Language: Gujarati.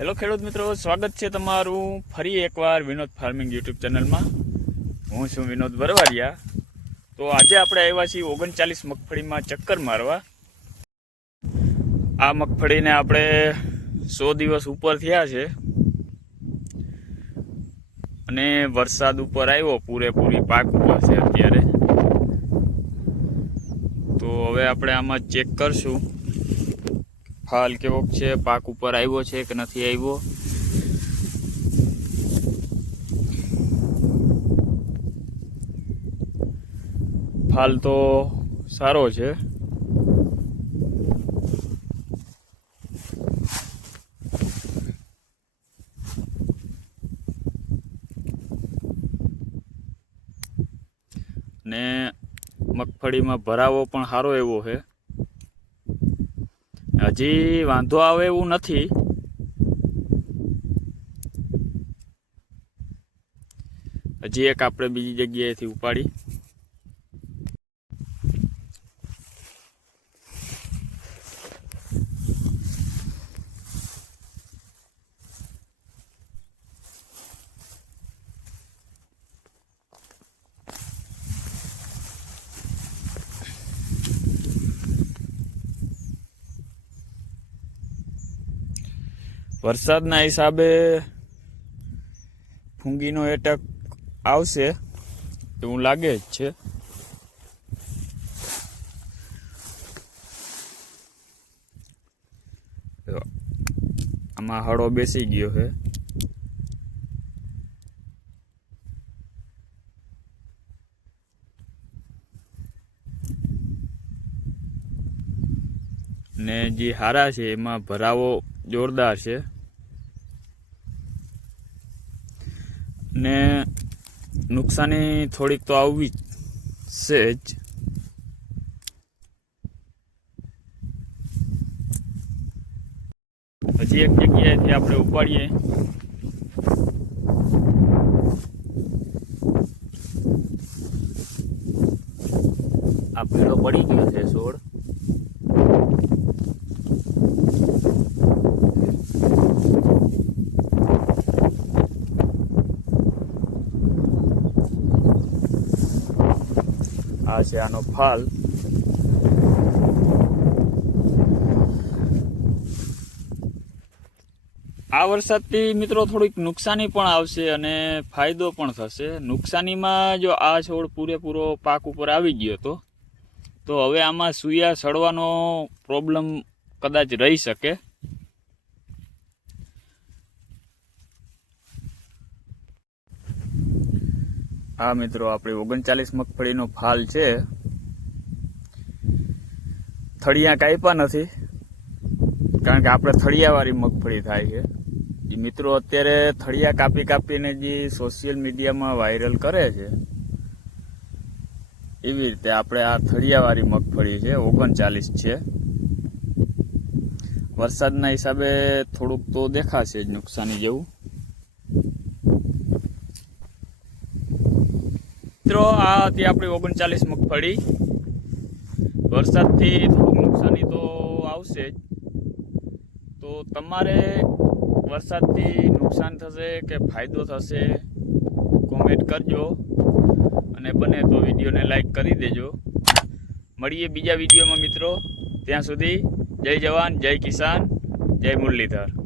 હેલો ખેડૂત મિત્રો, સ્વાગત છે તમારું ફરી એકવાર વિનોદ ફાર્મિંગ યુટ્યુબ ચેનલમાં. હું છું વિનોદ વરવાડિયા તો આજે આપણે આવ્યા છીએ ઓગણચાલીસ મગફળીમાં ચક્કર મારવા. આ મગફળીને આપણે સો દિવસ ઉપર થયા છે. અને વરસાદ ઉપર આવ્યો, પૂરેપૂરી પાક ઉપર છે અત્યારે. તો હવે આપણે આમાં ચેક કરશું. ફાલ કેવો છે? પાક ઉપર આવ્યો છે કે નથી આવ્યો? ફાલ તો સારો છે. ને મગફળીમાં ભરાવો પણ સારો એવો છે. હજી વાંધો આવે એવું નથી. હજી એક આપણે બીજી જગ્યાએથી ઉપાડી. વરસાદના હિસાબે ફૂંગીનો એટક આવશે એવું લાગે જ છે. આમાં હળો બેસી ગયો છે. ને જે હારા છે, એમાં ભરાવો જોરદાર છે. ને નુકસાની થોડીક તો આવવી છે જ. હજી એક જગ્યાએથી આપણે ઉપાડીએ. આ પીળો પડી ગયો છે છોડ આ છે આનો ફાલ. આ વરસાદથી મિત્રો થોડીક નુકસાની પણ આવશે અને ફાયદો પણ થશે. નુકસાનીમાં જો આ છોડ પૂરેપૂરો પાક ઉપર આવી ગયો હતો તો હવે આમાં સુયા સડવાનો પ્રોબ્લેમ કદાચ રહી શકે. હા મિત્રો, આપણી ઓગણચાલીસ મગફળીનો ફાલ છે. થળિયા કાપ્યા નથી, કારણ કે આપણે થળિયાવાળી મગફળી થાય છે. એ મિત્રો, અત્યારે થળિયા કાપી કાપીને જે સોશિયલ મીડિયામાં વાયરલ કરે છે, એવી રીતે આપણે આ થળિયાવાળી મગફળી છે, ઓગણચાલીસ છે. વરસાદના હિસાબે થોડુંક તો દેખાશે જ નુકસાની જેવું. મિત્રો, આ હતી આપણી ઓગણચાલીસ મગફળી. વરસાદથી થોડુંક નુકસાની તો આવશે જ. તો તમારે વરસાદથી નુકસાન થશે કે ફાયદો થશે કોમેન્ટ કરજો. અને બને તો વિડીયોને લાઈક કરી દેજો. મળીએ બીજા વિડીયોમાં મિત્રો. ત્યાં સુધી જય જવાન, જય કિસાન, જય મુરલીધર.